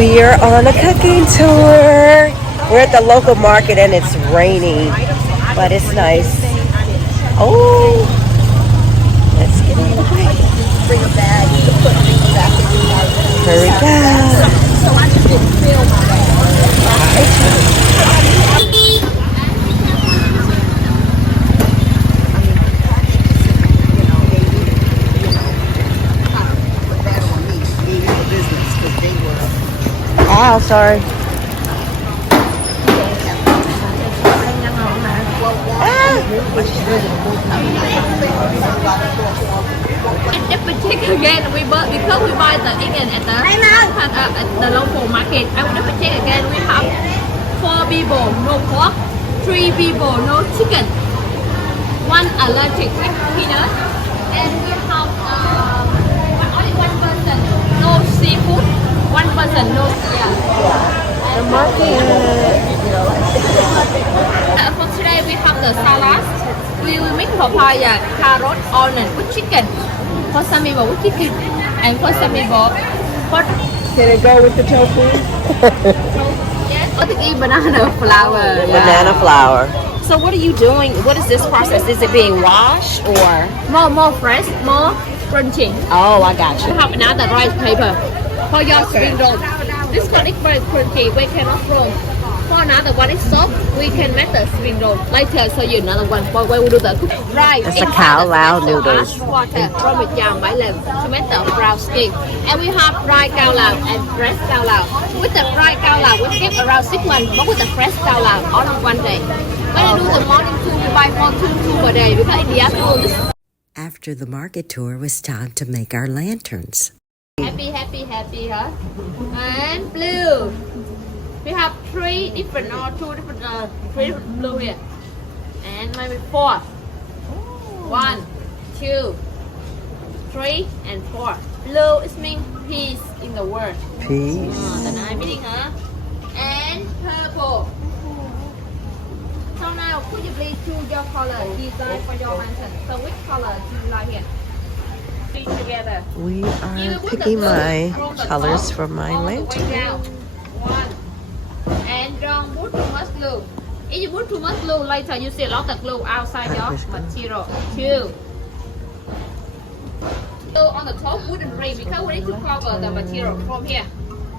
We are on a cooking tour. We're at the local market and it's raining, but it's nice. Oh, let's get on the way. Bring a bag to put things back in the yard. Here we go. So I just didn't feel my Oh, sorry. If we check again, because we buy the chicken at the local market, I would never check again. We have 4 people, no pork, 3 people, no chicken, 1 allergic peanut, and we have only 1 person, no seafood, 1 person, no The market. For today we have the salad. We will make papaya, carrot, onion with chicken. For some people with chicken, and for some people, for Can it go with the tofu? yes, or to eat banana flour. Banana flour. So what are you doing? What is this process? Is it being washed or? More fresh, more crunchy. Oh, I got We you. have another rice paper for your spring roll. This one is very crunchy. We cannot roll. For another one is soft. We can make the spring roll later. So you another one. But we will do the rice. That's a cow lao noodles. Water from a jam by lem to make the brown skin. And we have fried cow lao and fresh cow lao. With the fried cow lao, we keep around 6 months. But with the fresh cow lao, all on one day. When I do the morning two, we buy for two per day because in the afternoon this. After the market tour, it was time to make our lanterns. Happy, huh? And blue. We have 3 different or 3 different blue here. And maybe 4. 1, 2, 3, and 4. Blue is mean peace in the world. Peace. The nice meaning, huh? And purple. So now, could you please choose your color design for your lantern? So which color do you like here? Together. We are picking my colors for my lantern. One. And don't put too much glue. If you put too much glue, later you see a lot of glue outside your material. 2. So on the top wooden ring, because we need to cover the material from here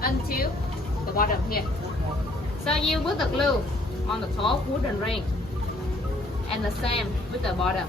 until the bottom here. So you put the glue on the top wooden ring, and the same with the bottom.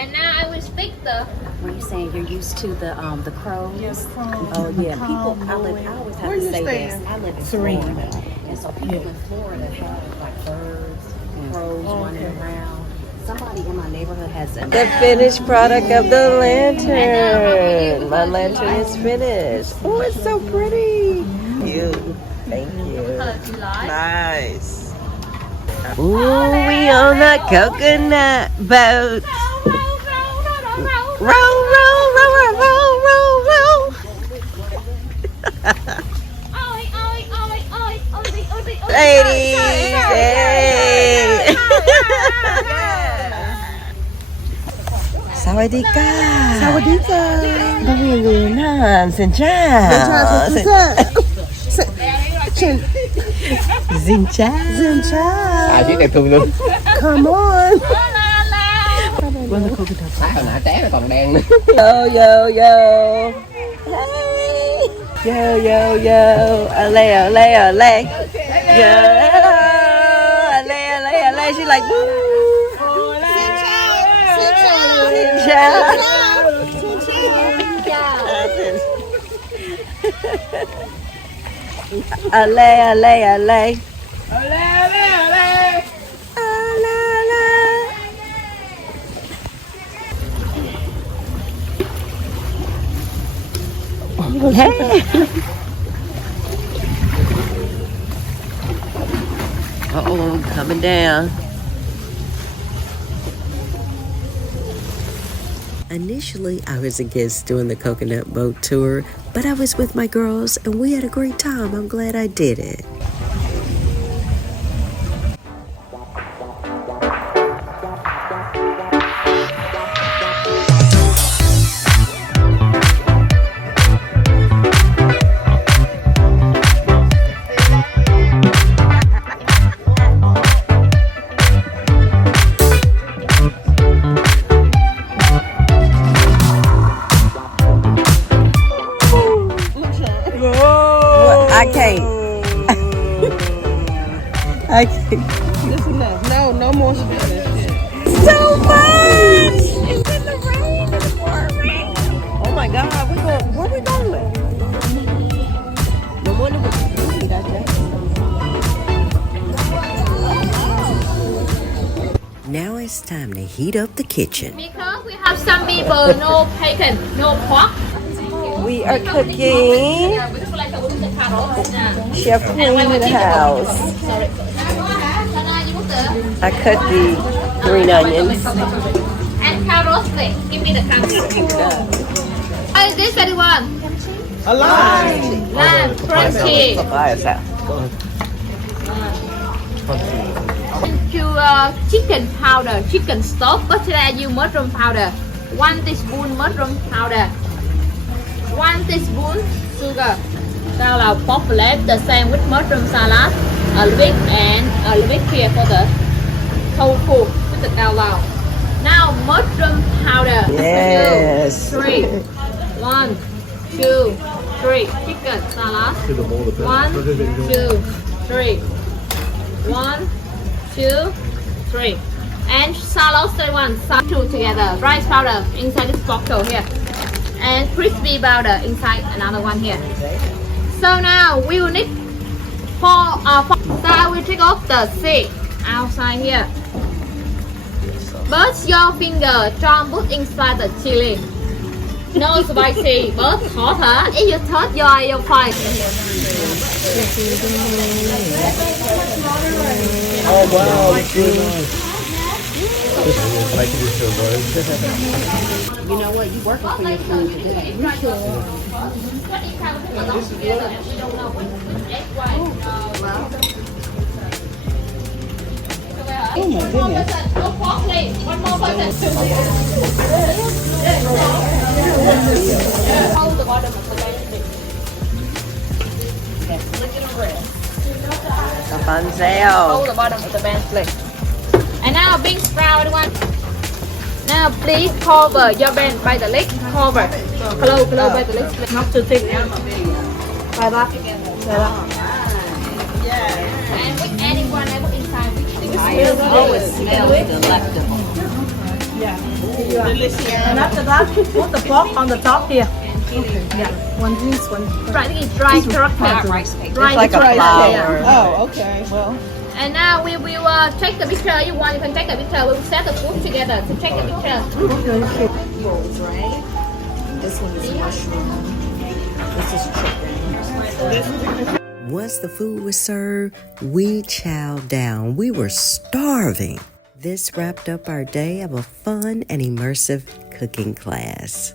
And now I will stick the. Were you saying you're used to the crows? Yes, crows. Oh yeah, people. I always have to say this. I live in Florida, and so people in Florida have like birds, crows running around. Somebody in my neighborhood has a. The finished product of the lantern. My lantern is finished. Oh, it's so pretty. Thank you. Nice. Ooh, we on the coconut boat. Row, row, row, row, row, row, row. Ladies, hey. Sawadika. Sawadika. Xin chào. Xin chào. À, chiếc đẹp thương luôn. Come on. Hồi nãy té rồi còn đen nữa. Yo. Hey. Yo. Ale. Yo. Ale. She's like, woo. Xin chào. Ale. Hey. Uh-oh, coming down. Initially, I was against doing the coconut boat tour, but I was with my girls and we had a great time. I'm glad I did it. I can't. This enough. No more spilling shit. So much! It's in the rain. It's pouring. Oh my God, where we going? No wonder we got that. Now it's time to heat up the kitchen. Because we have some people no bacon, no pork. We are cooking. Chef Queen in the house. I cut the green onions. And carrots, give me the carrots. What is this, anyone? A line. Lamb, crunchy. Chicken powder, chicken stock. But today I use mushroom powder. 1 teaspoon mushroom powder. 1 teaspoon sugar. Now là pork fillet, the same with mushroom salad, a little bit and a little bit here for the tofu with the cao lao. Now mushroom powder. Yes. 2, 3. 1, 2, 3. Chicken salad. 1, 2, 3. 1, 2, 3. And salad one, two together. Rice powder inside this bottle here. And crispy powder inside another one here. So now we will need so I will take off the seed outside here. But your finger don't put inside the chili. No spicy, but hotter. If you touch your face. Oh wow, it's really nice. You know what? You working for your food today. Oh my goodness. One more person. Hold the bottom of the basket. Rapunzel. Hold the bottom of the basket. And now bean sprout everyone. Now please cover your band by the leg. Cover. Close by the leg. Not too thick. By that. And with anyone ever inside. Always smell the leftover. Delicious. And after that, put the pork on the top here. Okay. Yeah. One piece, one. Dry character. Rice cake. Dry It's like a character. flower. Oh, okay. Well, And now we will take the picture. You want, you can take the picture. We will set the food together to take the picture. Rolls, right? This one is mushroom. This is chicken. Once the food was served, we chowed down. We were starving. This wrapped up our day of a fun and immersive cooking class.